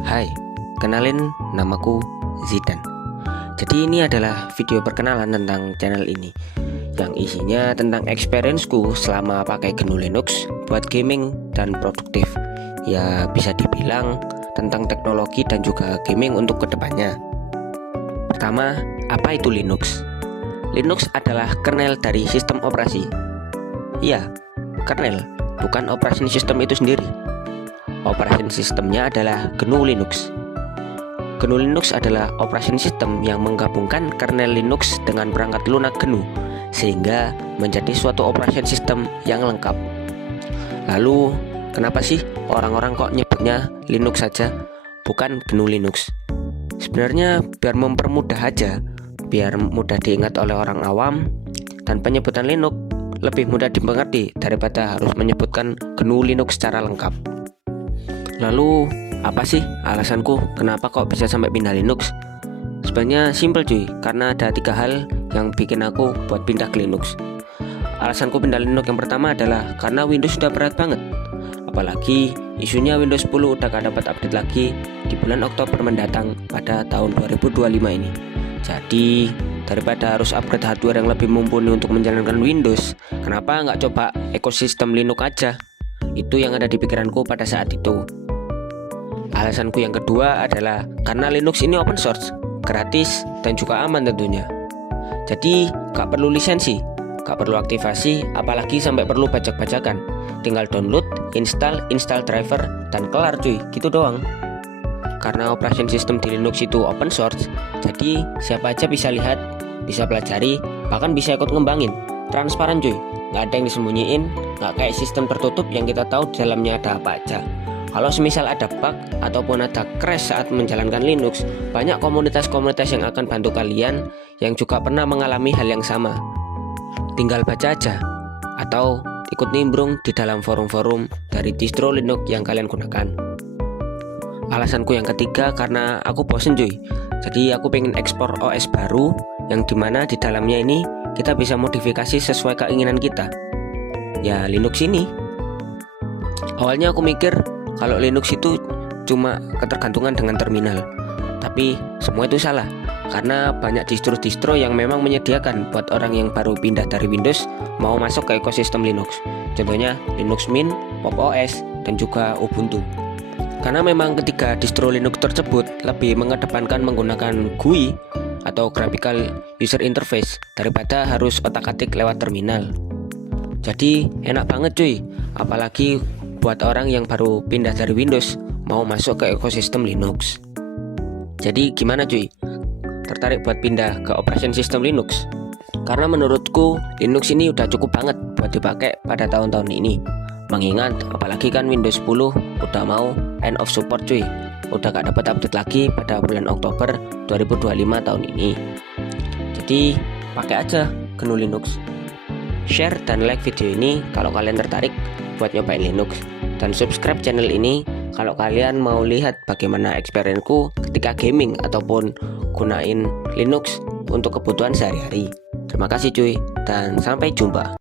Hai, kenalin namaku Zidan. Jadi ini adalah video perkenalan tentang channel ini yang isinya tentang experienceku selama pakai GNU Linux buat gaming dan produktif. Ya bisa dibilang tentang teknologi dan juga gaming untuk kedepannya. Pertama, apa itu Linux? Linux adalah kernel dari sistem operasi. Iya, kernel, bukan operasi sistem itu sendiri. Operasi sistemnya adalah GNU Linux. GNU Linux adalah operasi sistem yang menggabungkan kernel Linux dengan perangkat lunak GNU sehingga menjadi suatu operasi sistem yang lengkap. Lalu, kenapa sih orang-orang kok nyebutnya Linux saja, bukan GNU Linux? Sebenarnya biar mempermudah aja, biar mudah diingat oleh orang awam, dan penyebutan Linux lebih mudah dimengerti daripada harus menyebutkan GNU Linux secara lengkap. Lalu apa sih alasanku kenapa kok bisa sampai pindah Linux? Sebenarnya simple cuy, karena ada 3 hal yang bikin aku buat pindah ke Linux. Alasanku pindah Linux yang pertama adalah karena Windows sudah berat banget. Apalagi isunya Windows 10 udah gak dapat update lagi di bulan Oktober mendatang pada tahun 2025 ini. Jadi daripada harus upgrade hardware yang lebih mumpuni untuk menjalankan Windows, kenapa nggak coba ekosistem Linux aja? Itu yang ada di pikiranku pada saat itu. Alasanku yang kedua adalah karena Linux ini open source, gratis, dan juga aman tentunya. Jadi gak perlu lisensi, gak perlu aktivasi, apalagi sampai perlu bajak-bajakan. Tinggal download, install driver, dan kelar cuy, gitu doang. Karena operasi sistem di Linux itu open source, jadi siapa aja bisa lihat, bisa pelajari, bahkan bisa ikut ngembangin. Transparan cuy, gak ada yang disembunyiin, gak kayak sistem tertutup yang kita tahu di dalamnya ada apa aja. Kalau semisal ada bug ataupun ada crash saat menjalankan Linux, banyak komunitas-komunitas yang akan bantu kalian yang juga pernah mengalami hal yang sama. Tinggal baca aja atau ikut nimbrung di dalam forum-forum dari distro Linux yang kalian gunakan. Alasanku yang ketiga karena aku bosen cuy. Jadi aku pengen ekspor OS baru yang dimana di dalamnya ini kita bisa modifikasi sesuai keinginan kita. Ya Linux ini. Awalnya aku mikir kalau Linux itu cuma ketergantungan dengan terminal, tapi semua itu salah, karena banyak distro-distro yang memang menyediakan buat orang yang baru pindah dari Windows mau masuk ke ekosistem Linux. Contohnya Linux Mint, Pop! OS, dan juga Ubuntu. Karena memang ketiga distro Linux tersebut lebih mengedepankan menggunakan GUI atau Graphical User Interface daripada harus otak-atik lewat terminal. Jadi enak banget cuy, apalagi buat orang yang baru pindah dari Windows mau masuk ke ekosistem Linux. Jadi gimana cuy? Tertarik buat pindah ke operasi sistem Linux? Karena menurutku Linux ini udah cukup banget buat dipakai pada tahun-tahun ini. Mengingat apalagi kan Windows 10 udah mau end of support cuy. Udah gak dapat update lagi pada bulan Oktober 2025 tahun ini. Jadi pakai aja GNU Linux. Share dan like video ini kalau kalian tertarik buat nyobain Linux, dan subscribe channel ini kalau kalian mau lihat bagaimana experience-ku ketika gaming ataupun gunain Linux untuk kebutuhan sehari-hari. Terima kasih cuy, dan sampai jumpa.